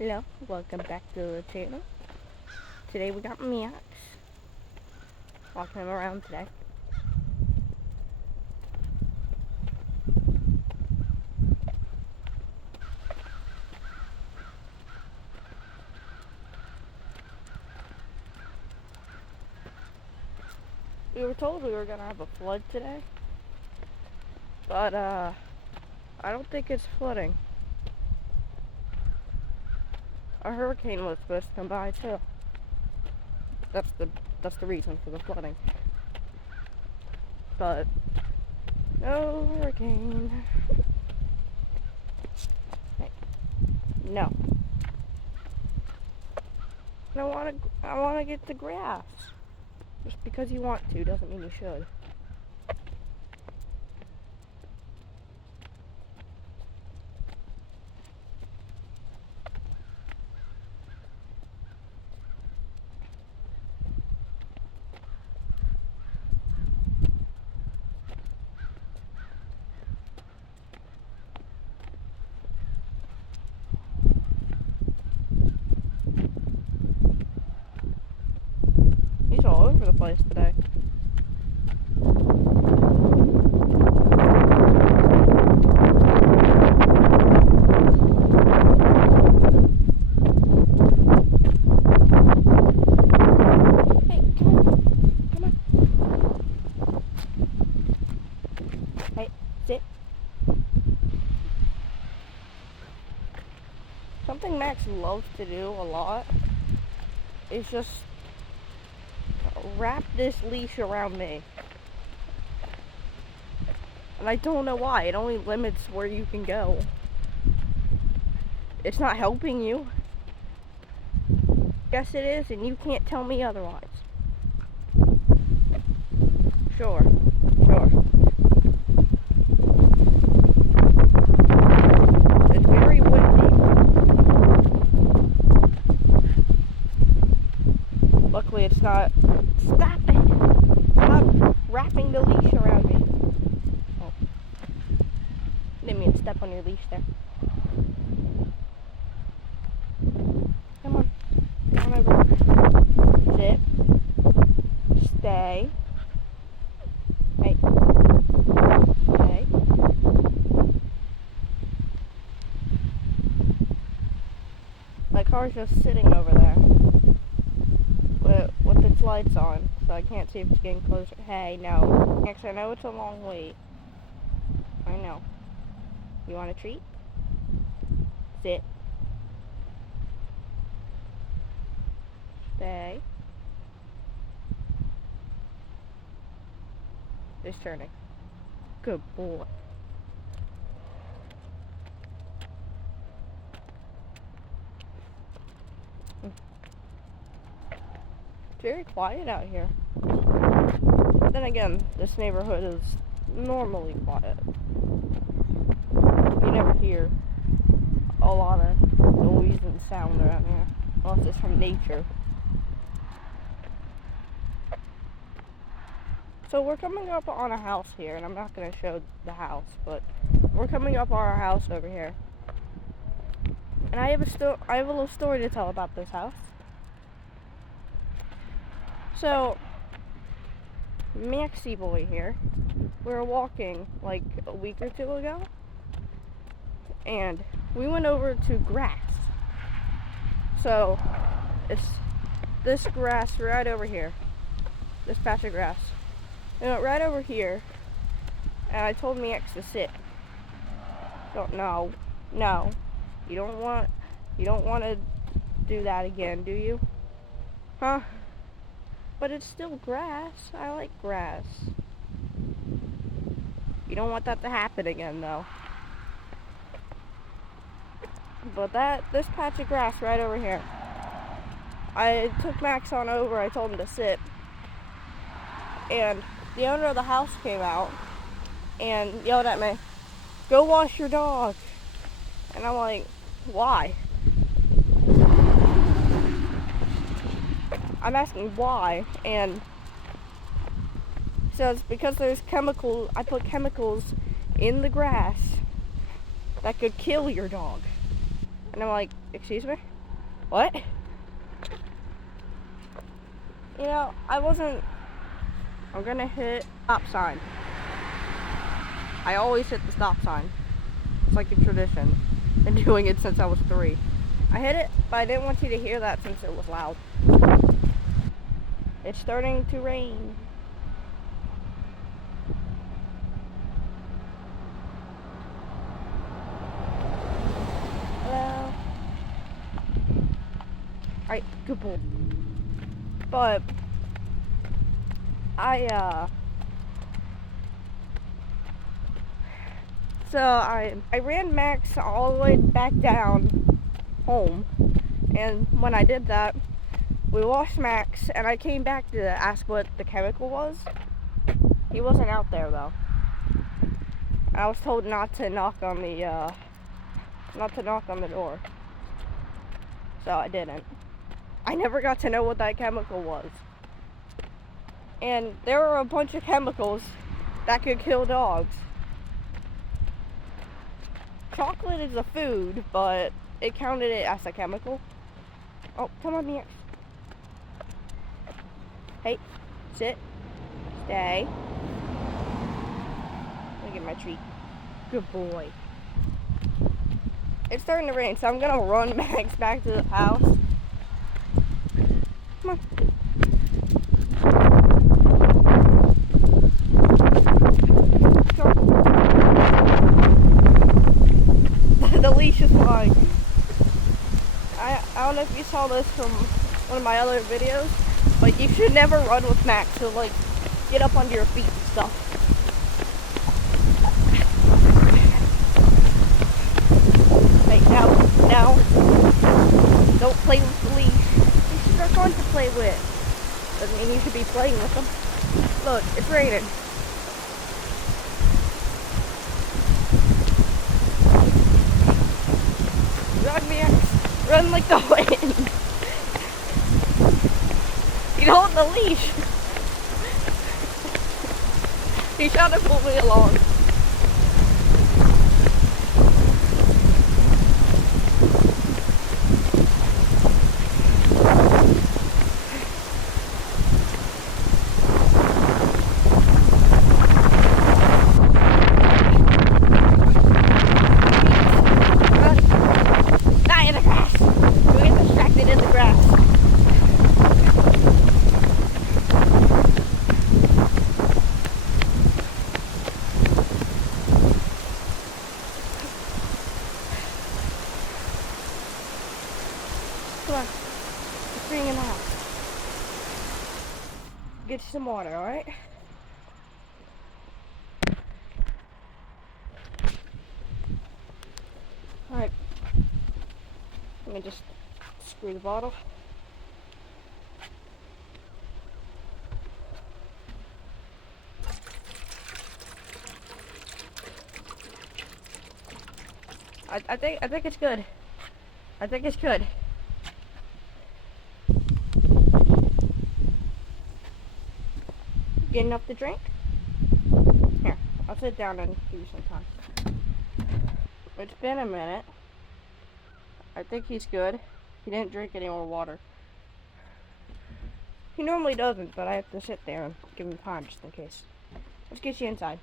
Hello, welcome back to the channel. Today we got Max. Walking him around today. We were told we were gonna have a flood today, but I don't think it's flooding. A hurricane was supposed to come by too. That's the reason for the flooding. But no hurricane. Hey, no. I wanna get the grass. Just because you want to doesn't mean you should. He's all over the place today. Hey, come on. Hey, sit. Something Max loves to do a lot is just wrap this leash around me. And I don't know why. It only limits where you can go. It's not helping you. Yes, it is, and you can't tell me otherwise. Sure. It's very windy. Luckily, it's not. Stop it! Stop wrapping the leash around me. Oh. Didn't mean to step on your leash there. Come on. Come on over. Sit. Stay. Hey. Stay. My car's just sitting over there. With its lights on, so I can't see if it's getting closer. Hey, no. Actually, I know it's a long wait. I know. You want a treat? Sit. Stay. It's turning. Good boy. Very quiet out here. Then again, this neighborhood is normally quiet. You never hear a lot of noise and sound around here, unless it's from nature. So we're coming up on a house here, and I'm not going to show the house, but we're coming up on our house over here. And I have a little story to tell about this house. So, Maxie boy here, we were walking like a week or two ago, and we went over to grass. So, it's this grass right over here, this patch of grass. We went right over here, and I told Max to sit. No, you don't want to do that again, do you? Huh? But it's still grass. I like grass. You don't want that to happen again, though. But this patch of grass right over here. I took Max on over. I told him to sit. And the owner of the house came out and yelled at me, "Go wash your dog." And I'm like, why? I'm asking why, and he says because there's chemicals. I put chemicals in the grass that could kill your dog. And I'm like, excuse me? What? You know, I'm gonna hit stop sign. I always hit the stop sign. It's like a tradition. Been doing it since I was 3. I hit it, but I didn't want you to hear that since it was loud. It's starting to rain. Hello. Alright, good boy. But I ran Max all the way back down home, and when I did that, we washed Max, and I came back to ask what the chemical was. He wasn't out there though. I was told not to knock on the door, so I didn't. I never got to know what that chemical was. And there were a bunch of chemicals that could kill dogs. Chocolate is a food, but it counted it as a chemical. Oh, come on, Max. Hey, sit, stay. Let me get my treat. Good boy. It's starting to rain, so I'm gonna run Max back to the house. Come on. The leash is flying. I don't know if you saw this from one of my other videos, but you should never run with Max. He'll like get up onto your feet and stuff. Hey, now, don't play with the leash. Leashes are fun to play with. Doesn't mean you should be playing with them. Look, it's raining. Run, Max. Run like the wind. You don't hold the leash. He's trying to pull me along. Come on. Let's bring it out. Get you some water, alright? Alright. Let me just screw the bottle. I think it's good. I think it's good. Get enough to drink? Here, I'll sit down and give you some time. It's been a minute. I think he's good. He didn't drink any more water. He normally doesn't, but I have to sit there and give him time just in case. Let's get you inside.